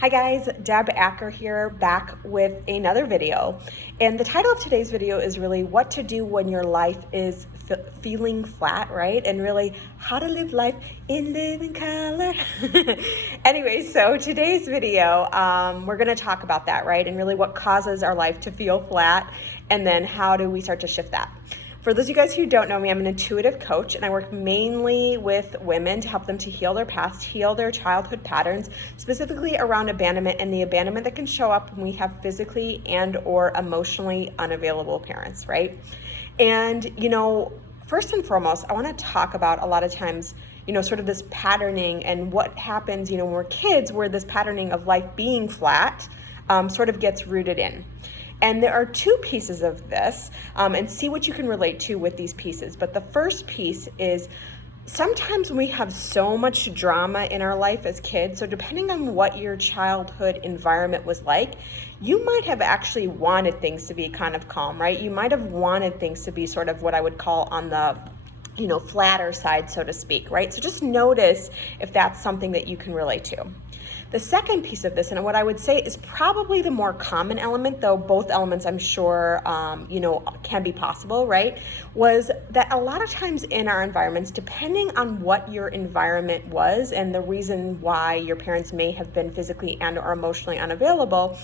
Hi guys, Deb Acker here, back with another video. And the title of today's video is really what to do when your life is feeling flat, right? And really how to live life in living color. Anyway, so today's video, we're gonna talk about that, right? And really what causes our life to feel flat, and then how do we start to shift that? For those of you guys who don't know me, I'm an intuitive coach, and I work mainly with women to help them to heal their past, heal their childhood patterns, specifically around abandonment and the abandonment that can show up when we have physically and or emotionally unavailable parents, right? And, first and foremost, I want to talk about a lot of times, sort of this patterning and what happens, when we're kids, where this patterning of life being flat sort of gets rooted in. And there are two pieces of this, and see what you can relate to with these pieces. But the first piece is sometimes we have so much drama in our life as kids. So depending on what your childhood environment was like, you might have actually wanted things to be kind of calm, right? You might have wanted things to be sort of what I would call on the flatter side, so to speak, right? So just notice if that's something that you can relate to. The second piece of this, and what I would say is probably the more common element, though both elements I'm sure, can be possible, right? Was that a lot of times in our environments, depending on what your environment was and the reason why your parents may have been physically and or emotionally unavailable,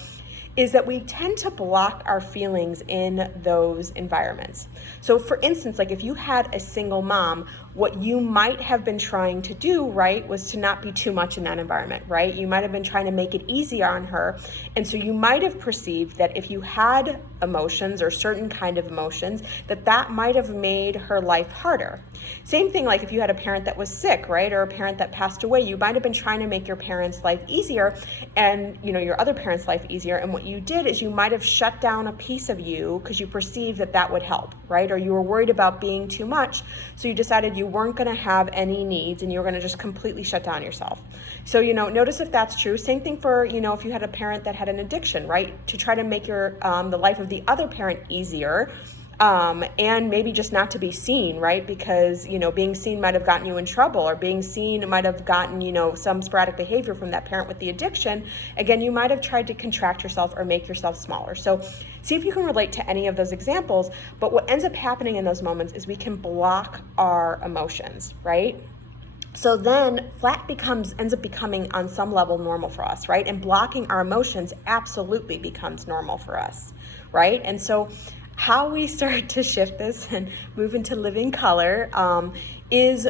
is that we tend to block our feelings in those environments. So for instance, like if you had a single mom, what you might have been trying to do, right, was to not be too much in that environment, right? You might have been trying to make it easier on her. And so you might have perceived that if you had emotions or certain kind of emotions, that might have made her life harder. Same thing like if you had a parent that was sick, right, or a parent that passed away, you might have been trying to make your parents' life easier and, your other parents' life easier. And what you did is you might have shut down a piece of you because you perceived that would help, right? Or you were worried about being too much, so you decided you weren't going to have any needs and you were going to just completely shut down yourself. So, notice if that's true. Same thing for, if you had a parent that had an addiction, right? To try to make your the life of the other parent easier. And maybe just not to be seen, right? Because, being seen might have gotten you in trouble, or being seen might have gotten, some sporadic behavior from that parent with the addiction. Again, you might have tried to contract yourself or make yourself smaller. So see if you can relate to any of those examples. But what ends up happening in those moments is we can block our emotions, right? So then flat ends up becoming on some level normal for us, right? And blocking our emotions absolutely becomes normal for us, right? And so how we start to shift this and move into living color is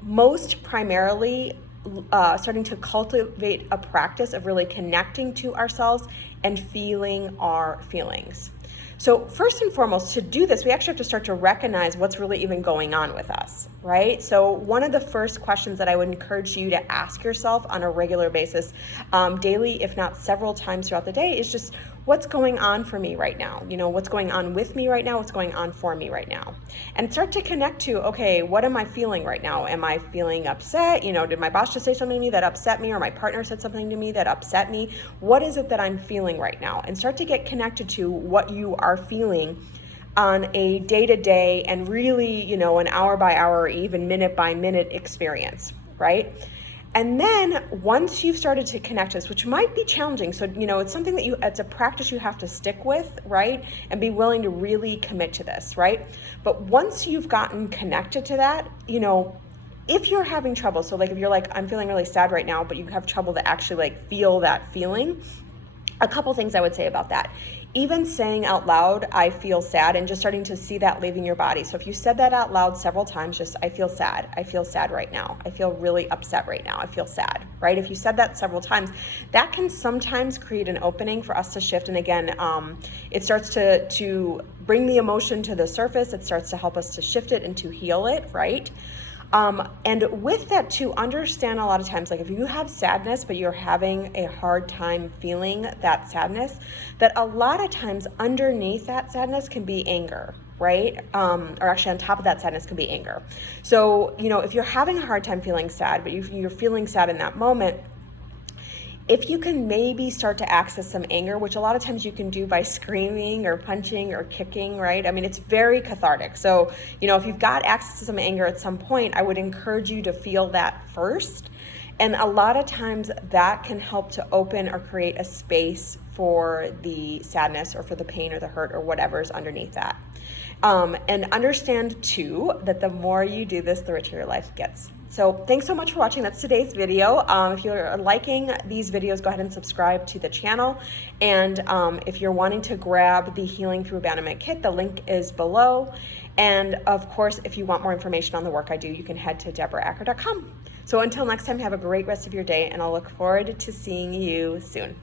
most primarily starting to cultivate a practice of really connecting to ourselves and feeling our feelings. So first and foremost, to do this, we actually have to start to recognize what's really even going on with us, right? So one of the first questions that I would encourage you to ask yourself on a regular basis, daily, if not several times throughout the day, is just what's going on for me right now? What's going on with me right now? What's going on for me right now? And start to connect to, okay, what am I feeling right now? Am I feeling upset? Did my boss just say something to me that upset me, or my partner said something to me that upset me? What is it that I'm feeling right now? And start to get connected to what you are feeling on a day-to-day and really, an hour by hour or even minute by minute experience, right? And then once you've started to connect this, which might be challenging, so, it's something that it's a practice you have to stick with, right? And be willing to really commit to this, right? But once you've gotten connected to that, if you're having trouble, so like if you're like, I'm feeling really sad right now, but you have trouble to actually like feel that feeling, a couple things I would say about that. Even saying out loud, I feel sad, and just starting to see that leaving your body. So if you said that out loud several times, just, I feel sad right now. I feel really upset right now. I feel sad, right? If you said that several times, that can sometimes create an opening for us to shift. And again, it starts to bring the emotion to the surface. It starts to help us to shift it and to heal it, right? And with that too, understand a lot of times, like if you have sadness, but you're having a hard time feeling that sadness, that a lot of times underneath that sadness can be anger, right? Or actually on top of that sadness can be anger. So, if you're having a hard time feeling sad, but you're feeling sad in that moment, if you can maybe start to access some anger, which a lot of times you can do by screaming or punching or kicking, right? I mean, it's very cathartic. So, if you've got access to some anger at some point, I would encourage you to feel that first And a lot of times that can help to open or create a space for the sadness or for the pain or the hurt or whatever's underneath that. And understand too that the more you do this, the richer your life gets. So thanks so much for watching. That's today's video. If you're liking these videos, go ahead and subscribe to the channel. And if you're wanting to grab the Healing Through Abandonment kit, the link is below. And of course, if you want more information on the work I do, you can head to deboraacker.com. So until next time, have a great rest of your day, and I'll look forward to seeing you soon.